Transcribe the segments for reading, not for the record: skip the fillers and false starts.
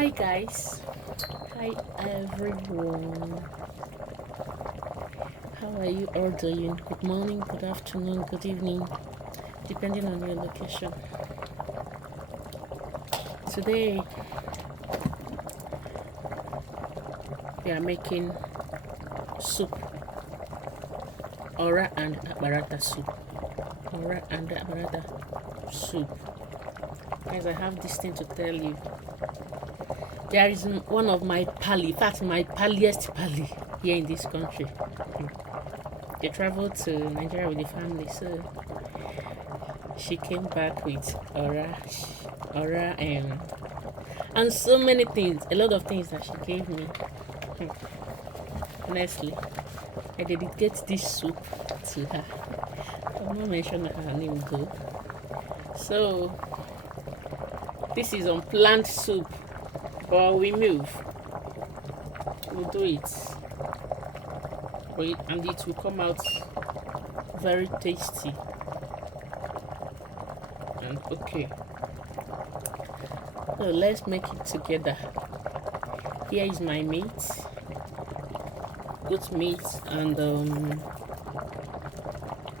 Hi guys, hi everyone. How are you all doing? Good morning, good afternoon, good evening, depending on your location. Today we are making soup, Ora and Akparata soup. Ora and Akparata soup. Guys, I have this thing to tell you. There is one of my pally, in fact my palliest pally here in this country. They traveled to Nigeria with the family, so she came back with Ora, and so many things, a lot of things that she gave me. Honestly, I dedicate this soup to her. I'm not mentioning her name though. So this is unplanned soup, but we'll do it, and it will come out very tasty and okay. So let's make it together. Here is my meat, goat meat, and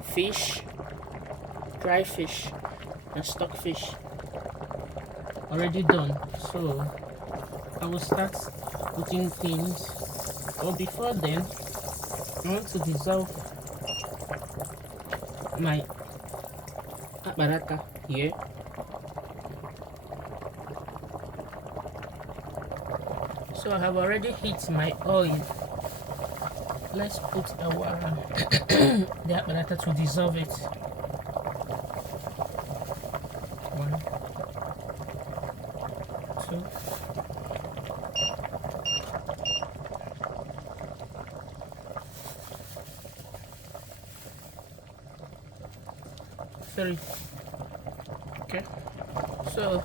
fish, dry fish and stockfish already done. So I will start putting things, or before then I want to dissolve my Akparata here. So I have already heated my oil. Let's put our the Akparata to dissolve it. 1, 2, 3. Okay, so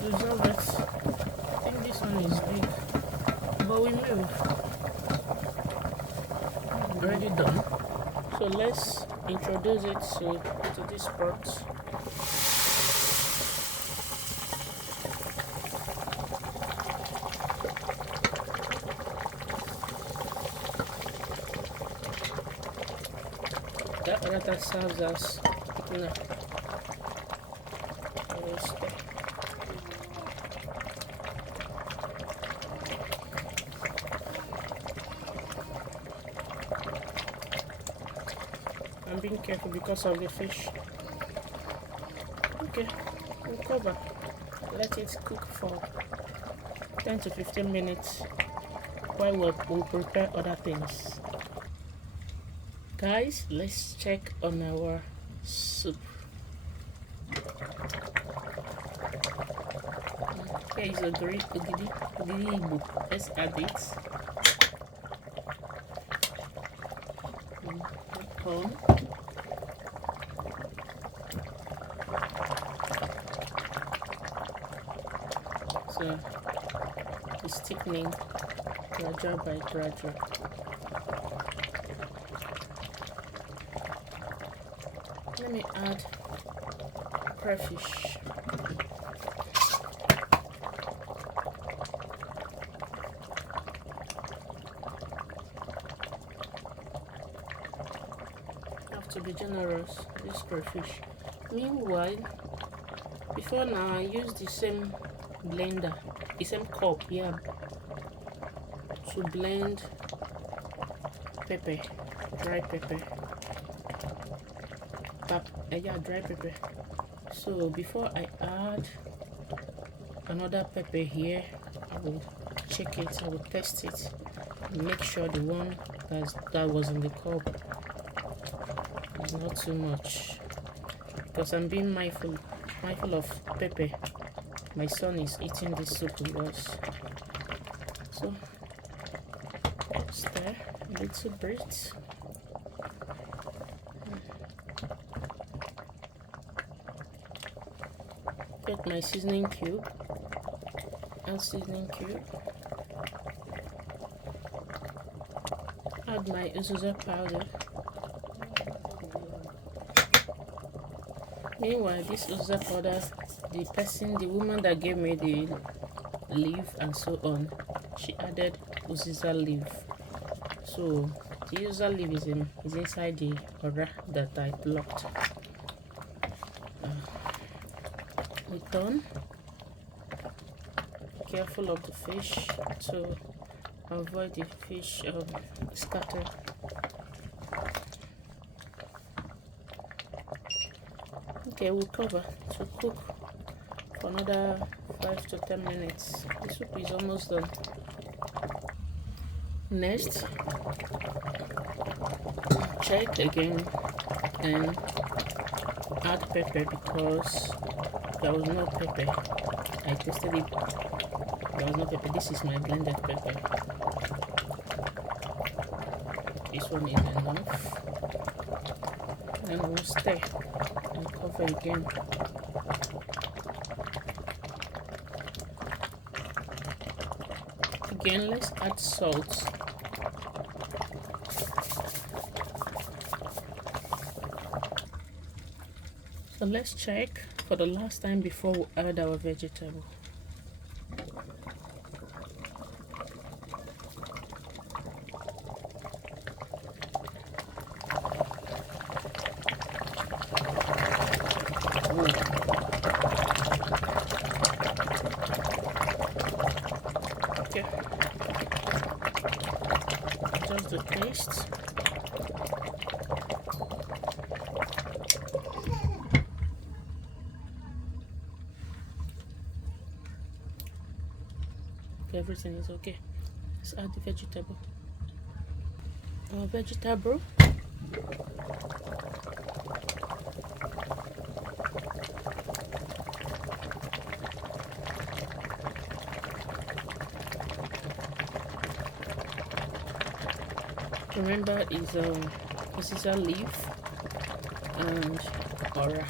dissolve it. I think this one is big, but we move. Already done. So let's introduce it to this pot. That serves as I'm being careful because of the fish. Okay, we'll cover. Let it cook for 10 to 15 minutes while we'll prepare other things. Guys, let's check on our soup. Here is a great ugidi. Let's add it. Corn. So it's thickening gradual by gradual. Let me add crayfish. Have to be generous with this crayfish. Meanwhile, before now I use the same blender, the same cup, yeah, to blend pepper, dry pepper. Dry pepper. So before I add another pepper here, I will check it, I will test it, make sure the one that was in the cup is not too much, because I'm being mindful of pepper. My son is eating this soup with us, so stir a little bit. Get my seasoning cube, add seasoning cube, add my uzuza powder. Meanwhile, this uzuza powder, the woman that gave me the leaf and so on. She added uziza leaf. So the uziza leaf is inside the ora that I blocked. We done. Careful of the fish to avoid the fish scatter. Okay, we'll cover to cook for another 5 to 10 minutes. The soup is almost done. Next, check again and add pepper because there was no pepper. I tasted it, there was no pepper. This is my blended pepper. This one is enough. And we'll stir and cover again. Again, let's add salt. So let's check for the last time before we add our vegetable. Okay, just the taste. Everything is okay. Let's add the vegetable. Our vegetable. Remember, this is a leaf and ora.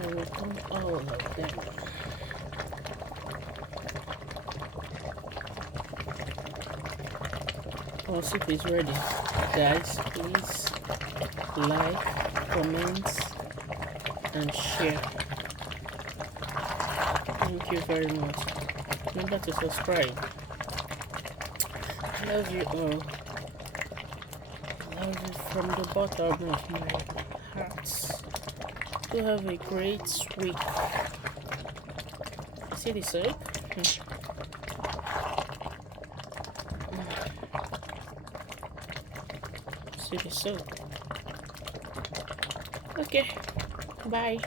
I will come all of them. Our soup is ready. Guys, please like, comment, and share. Thank you very much. Remember to subscribe. I love you all. I love you from the bottom of my heart. You have a great week. See the soap? See the soap. Okay, bye.